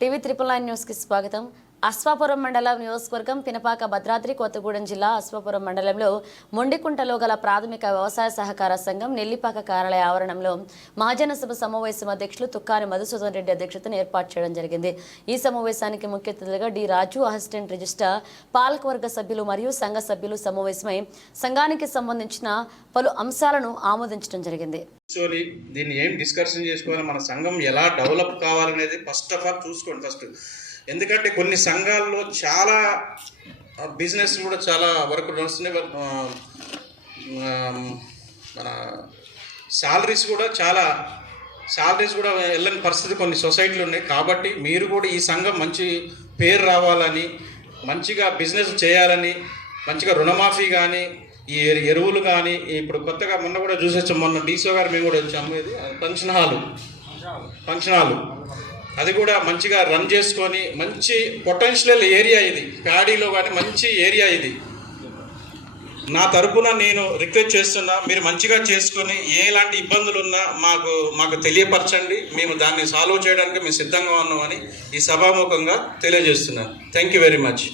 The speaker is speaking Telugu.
టీవీ త్రిపుల్ నైన్ న్యూస్కి స్వాగతం. అశ్వాపురం మండలం నియోజకవర్గం పినపాక భద్రాద్రి కొత్తగూడెం జిల్లా అశ్వాపురం మండలంలో మొండికుంటలో గల ప్రాథమిక వ్యవసాయ సహకార సంఘం నెల్లిపాక కార్యాలయ ఆవరణంలో మహాజన సభ సమావేశం అధ్యక్షులు తుక్కాని మధుసూదన్ రెడ్డి అధ్యక్షతను ఏర్పాటు చేయడం జరిగింది. ఈ సమావేశానికి ముఖ్య అతిథులుగా డి రాజు అసిస్టెంట్ రిజిస్టర్ పాలకవర్గ సభ్యులు మరియు సంఘ సభ్యులు సమావేశమై సంఘానికి సంబంధించిన పలు అంశాలను ఆమోదించడం జరిగింది. కూర్చొని దీన్ని ఏం డిస్కషన్ చేసుకోవాలి? మన సంఘం ఎలా డెవలప్ కావాలనేది ఫస్ట్ ఆఫ్ ఆల్ చూసుకోండి ఫస్ట్. ఎందుకంటే కొన్ని సంఘాల్లో చాలా బిజినెస్ కూడా చాలా వరకు నడుస్తున్నాయి. మన శాలరీస్ కూడా చాలా శాలరీస్ కూడా వెళ్ళని పరిస్థితి కొన్ని సొసైటీలు ఉన్నాయి. కాబట్టి మీరు కూడా ఈ సంఘం మంచి పేరు రావాలని మంచిగా బిజినెస్ చేయాలని మంచిగా రుణమాఫీ కానీ ఈ ఎరువులు కానీ ఇప్పుడు కొత్తగా మొన్న కూడా చూసొచ్చాం మొన్న డీసో గారు మేము కూడా వచ్చాము ఇది ఫంక్షన్ హాలు ఫంక్షన్ హాలు అది కూడా మంచిగా రన్ చేసుకొని మంచి పొటెన్షియల్ ఏరియా ఇది ప్యాడీలో కానీ మంచి ఏరియా ఇది. నా తరపున నేను రిక్వెస్ట్ చేస్తున్నా మీరు మంచిగా చేసుకొని ఎలాంటి ఇబ్బందులు ఉన్నా మాకు మాకు తెలియపరచండి మేము దాన్ని సాల్వ్ చేయడానికి మేము సిద్ధంగా ఉన్నామని ఈ సభాముఖంగా తెలియజేస్తున్నాను. Thank you very much